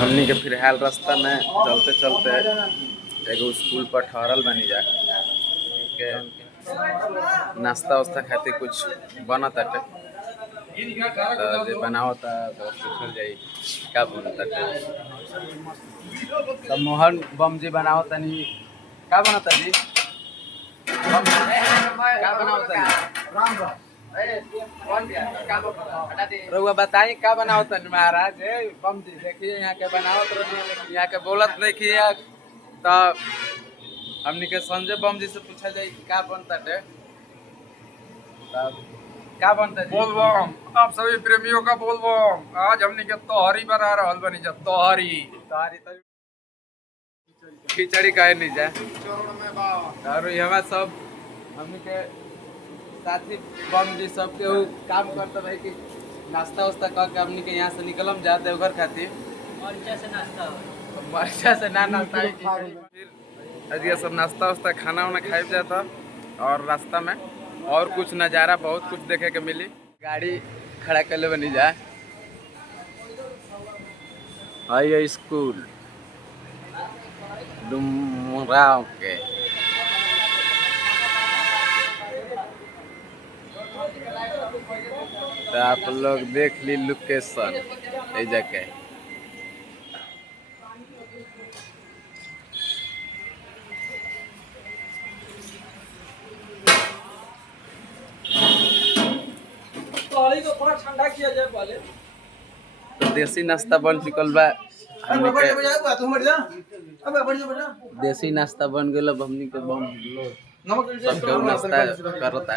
हमनी के फिलहाल रास्ता में चलते चलते एगो स्कूल पर ठहरल बनी जा के नाश्ता वास्ता खातिर कुछ बनत ताटे। तो जे बनावता तो पूछल जाई का बनत ताटे। तो मोहन बम जी बनावतनी का बनता जी? का बनावतनी? रउआ बताई का बनावतनी महाराज? बम जी देखिए यहाँ के बनावत रही, यहाँ के बोलत नहीं कि तो हमनी के संजय बम जी से पूछा जाए का बनता है। का बनता है? बोलबम आप सभी प्रेमियों का बोलबम। आज हमने के तोहरी बना रहल बनी जा। तोहरी खिचड़ी कहे नहीं जा और यहाँ सब हमनी के साथी बम जी सब के काम करते रहे कि नाश्ता वास्ता करके हमनी के यहाँ से निकलम जाते उधर खातिर मरचा से ना नाश्ता फिर ये सब नाश्ता वास्ता खाना वाना खाए जाता। और रास्ता में और कुछ नज़ारा बहुत कुछ देखे के मिली। गाड़ी खड़ा कर ले बनी जा आई स्कूल डुमराव के तो आप लोग देख ली लोकेशन ए जगह। को थोड़ा ठंडा किया जाए पहले। तो देसी नाश्ता बन चुकल बा। देसी नाश्ता बन गया हमनी के बम सबके नाश्ता करता।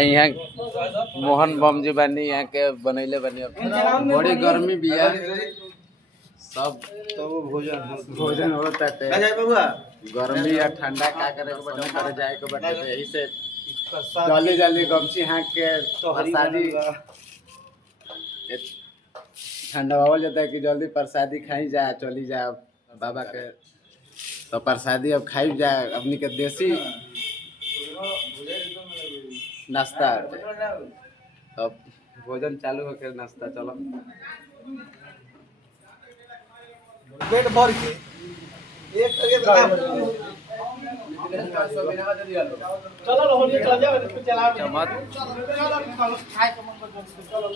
यहाँ मोहन बम जी बानी यहाँ के बनैले बानी। बड़ी गर्मी भी है सब तो भोजन होता है। गर्मी या ठंडा का करे जाए के बटे यही से जल्दी जल्दी गमछी हाँक के प्रसादी ठंडवावल जाता है कि जल्दी प्रसादी खाई जा चली जा बाबा के। तो प्रसादी अब खाई जा अपनी के देसी नाश्ता। अब भोजन चालू हो के नाश्ता चलो पेट भर के एक चलो होली चल जाओ चला चलो खाए के मन कर चलो।